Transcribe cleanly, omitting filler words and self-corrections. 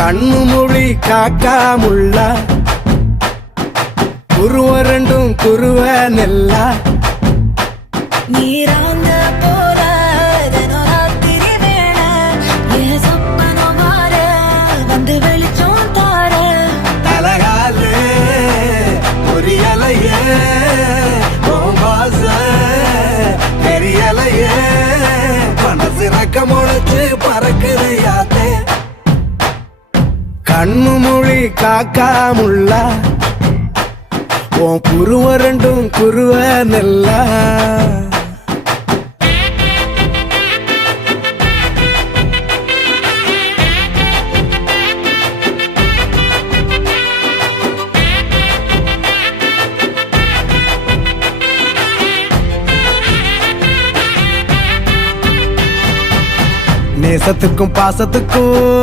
கண்ணு மொழி காக்காமுள்ள குருவ ரெண்டும் குருவ நெல்லா நீராங்க போல தினராத்திரி வேளை என் சொப்பனம் மாற வந்து வெளிச்சம் தார தலகாலே பொரியலையே பாச பெரியலையே மனசு ரக்க முளைச்சு பறக்குது யாத்தே கண்ணு மொழி காக்காமுள்ள உன் குருவ ரெண்டும் குருவ நெல்லா நேசத்துக்கும் பாசத்துக்கும்